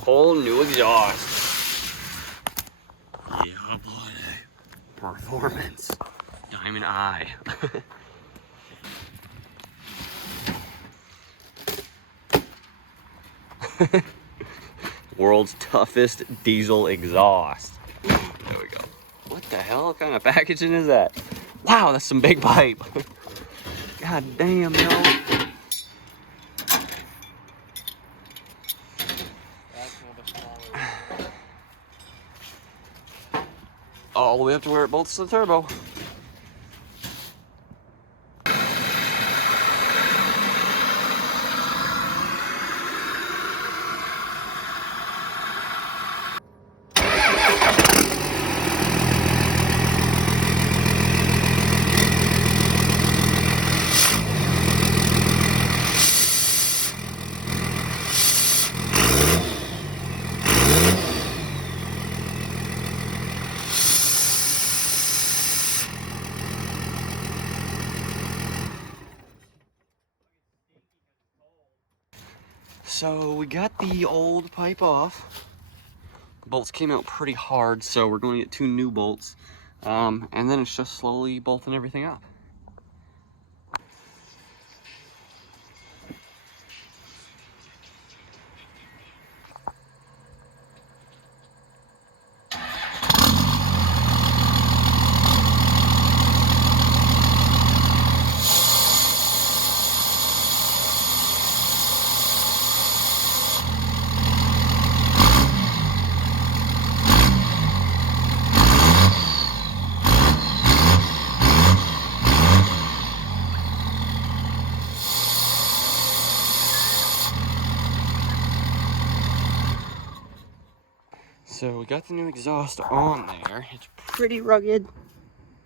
Whole new exhaust. Yeah, boy. Performance. Diamond Eye. World's toughest diesel exhaust. There we go. What the hell? What kind of packaging is that? Wow, that's some big pipe. God damn, yo. All the way up to where it bolts to the turbo. So we got the old pipe off. The bolts came out pretty hard, so we're going to get 2 new bolts. And then it's just slowly bolting everything up. So we got the new exhaust on there. It's pretty rugged,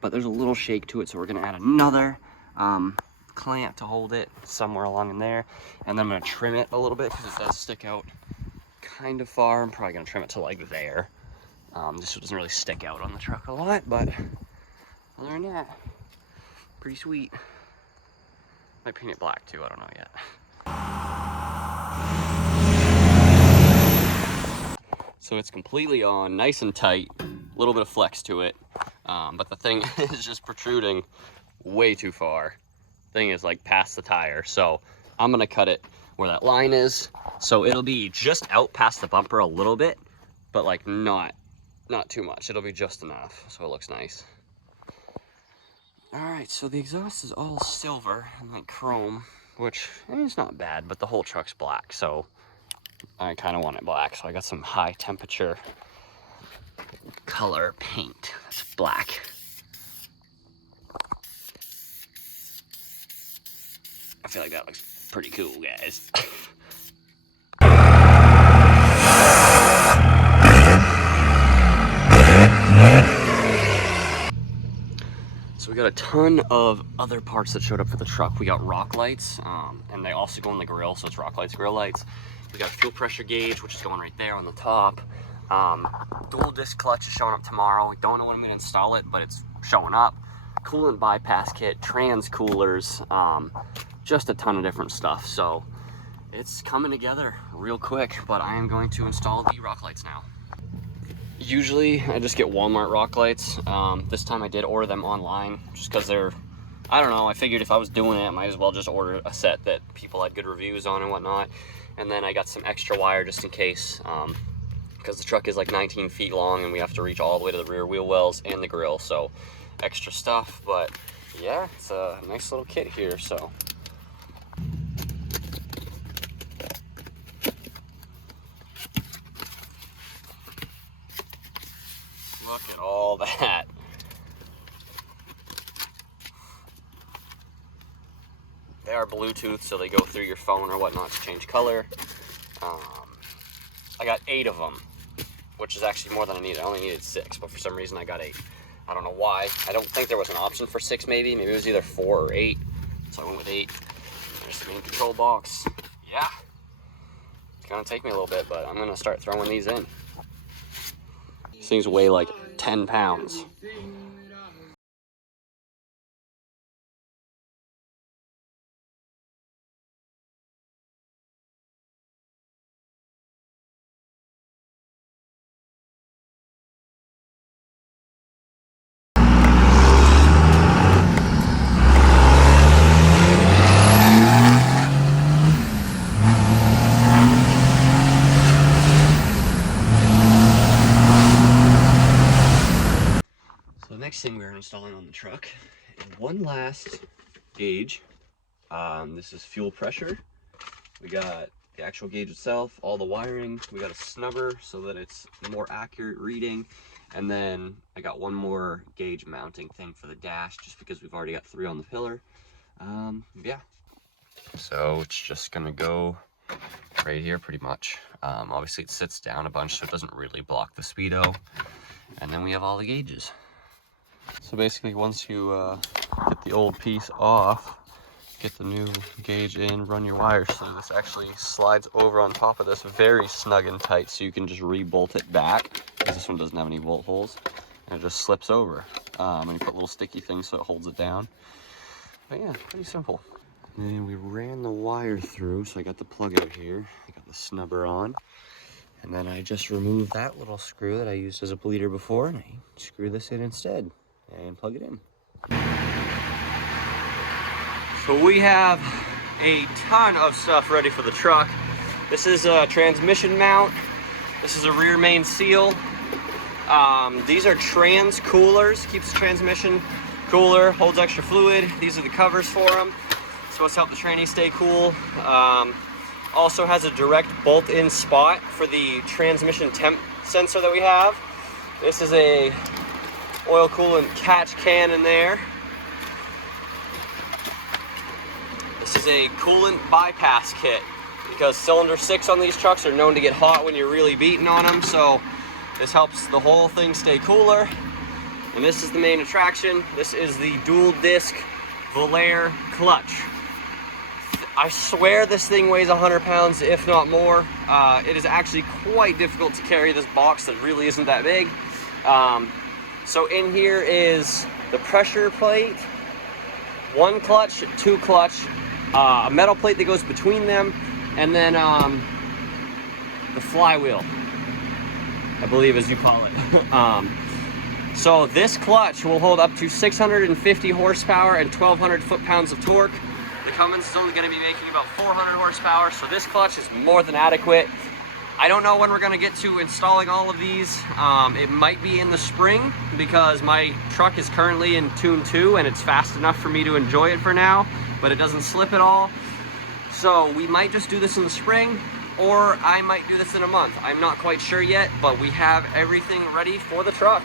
but there's a little shake to it, so we're gonna add another clamp to hold it somewhere along in there. And then I'm gonna trim it a little bit because it does stick out kind of far. I'm probably gonna trim it to like there. This doesn't really stick out on the truck a lot, but other than that, pretty sweet. Might paint it black too, I don't know yet. So it's completely on, nice and tight, a little bit of flex to it, but the thing is just protruding way too far. Thing is like past the tire, so I'm gonna cut it where that line is, so it'll be just out past the bumper a little bit, but like not too much. It'll be just enough, so it looks nice. All right, so the exhaust is all silver and like chrome, which I mean, it's not bad, but the whole truck's black, so I kind of want it black, so I got some high temperature color paint. That's black. I feel like that looks pretty cool, guys. So we got a ton of other parts that showed up for the truck. We got rock lights, and they also go in the grill, so it's rock lights, grill lights. We got a fuel pressure gauge, which is going right there on the top. Dual disc clutch is showing up tomorrow. We don't know when I'm gonna install it, but it's showing up. Coolant bypass kit, trans coolers, just a ton of different stuff. So it's coming together real quick, but I am going to install the rock lights now. Usually I just get Walmart rock lights. This time I did order them online just because they're, I don't know, I figured if I was doing it, I might as well just order a set that people had good reviews on and whatnot. And then I got some extra wire just in case, because the truck is like 19 feet long and we have to reach all the way to the rear wheel wells and the grill, so extra stuff. But yeah, it's a nice little kit here, so. Look at all that. They are Bluetooth, so they go through your phone or whatnot to change color. I got 8 of them, which is actually more than I needed. I only needed 6, but for some reason I got 8. I don't know why. I don't think there was an option for 6 maybe. Maybe it was either 4 or 8. So I went with 8. There's the main control box. Yeah. It's gonna take me a little bit, but I'm gonna start throwing these in. These things weigh like 10 pounds. installing on the truck. And one last gauge. This is fuel pressure. We got the actual gauge itself, all the wiring. We got a snubber so that it's more accurate reading. And then I got one more gauge mounting thing for the dash, just because we've already got 3 on the pillar. Yeah. So it's just gonna go right here pretty much. Obviously it sits down a bunch so it doesn't really block the speedo. And then we have all the gauges. So basically once you get the old piece off, get the new gauge in, run your wires through. This actually slides over on top of this very snug and tight, so you can just re-bolt it back, because this one doesn't have any bolt holes, and it just slips over. And you put little sticky things so it holds it down. But yeah, pretty simple. And then we ran the wire through, so I got the plug out here. I got the snubber on. And then I just removed that little screw that I used as a bleeder before, and I screw this in instead and plug it in. So we have a ton of stuff ready for the truck. This is a transmission mount. This is a rear main seal. These are trans coolers, keeps the transmission cooler, holds extra fluid. These are the covers for them. Supposed to help the tranny stay cool. Also has a direct bolt-in spot for the transmission temp sensor that we have. This is a oil coolant catch can in there. This is a coolant bypass kit, because cylinder 6 on these trucks are known to get hot when you're really beating on them, so this helps the whole thing stay cooler. And this is the main attraction. This is the dual disc Valair clutch. I swear this thing weighs 100 pounds, if not more. It is actually quite difficult to carry this box that really isn't that big. So in here is the pressure plate, 1 clutch, 2 clutch, a metal plate that goes between them, and then the flywheel, I believe as you call it. So this clutch will hold up to 650 horsepower and 1,200 foot-pounds of torque. The Cummins is only going to be making about 400 horsepower, so this clutch is more than adequate. I don't know when we're going to get to installing all of these. It might be in the spring, because my truck is currently in Tune 2 and it's fast enough for me to enjoy it for now, but it doesn't slip at all. So we might just do this in the spring, or I might do this in a month. I'm not quite sure yet, but we have everything ready for the truck.